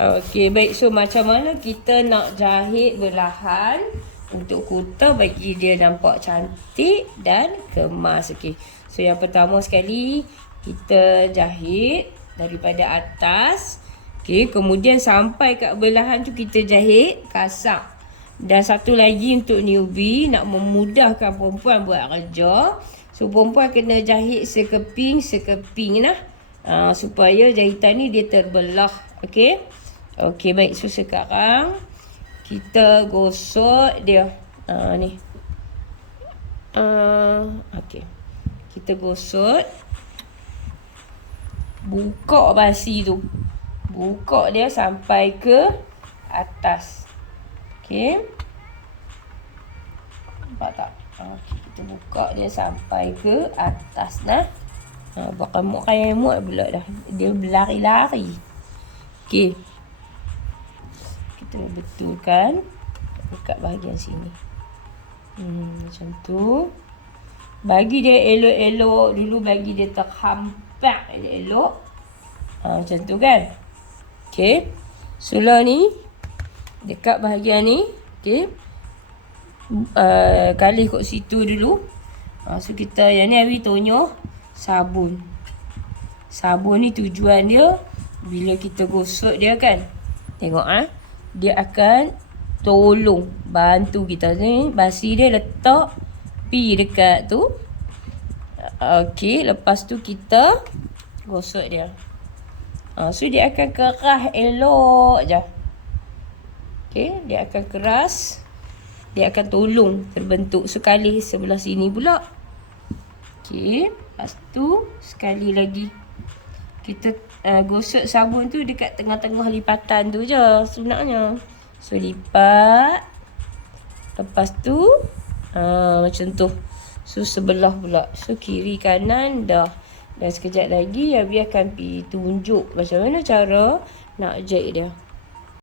Okey, baik. So, macam mana kita nak jahit belahan untuk kurta bagi dia nampak cantik dan kemas. Okey. So, yang pertama sekali, kita jahit daripada atas. Okey, kemudian sampai kat belahan tu kita jahit kasar. Dan satu lagi untuk newbie, nak memudahkan perempuan buat kerja. So, perempuan kena jahit sekeping lah. Supaya jahitan ni dia terbelah. Okey. Okey, baik. So, sekarang kita gosok dia. Ni. Okey. Kita gosok. Buka basi tu. Buka dia sampai ke atas. Okey. Nampak tak? Okey, kita buka dia sampai ke atas dah. Bukan muat pula dah. Dia berlari-lari. Okey. Kita betulkan dekat bahagian sini. Macam tu. Bagi dia elok-elok dulu, bagi dia terhampak elok-elok. Macam tu kan. Okey. Sula ni dekat bahagian ni, okey. Kali kat situ dulu. So kita yang ni Awi tonyoh sabun. Sabun ni tujuan dia bila kita gosok dia kan. Tengok dia akan tolong bantu kita ni. Basi dia letak pi dekat tu. Okey, lepas tu kita gosok dia. So dia akan keras elok je. Okey, dia akan keras. Dia akan tolong terbentuk sekali sebelah sini pula. Okey, lepas tu sekali lagi kita gosok sabun tu dekat tengah-tengah lipatan tu je sebenarnya. So lipat. Lepas tu macam tu. So sebelah pula. So kiri kanan dah. Dan sekejap lagi Abi akan pergi tunjuk macam mana cara nak jahit dia.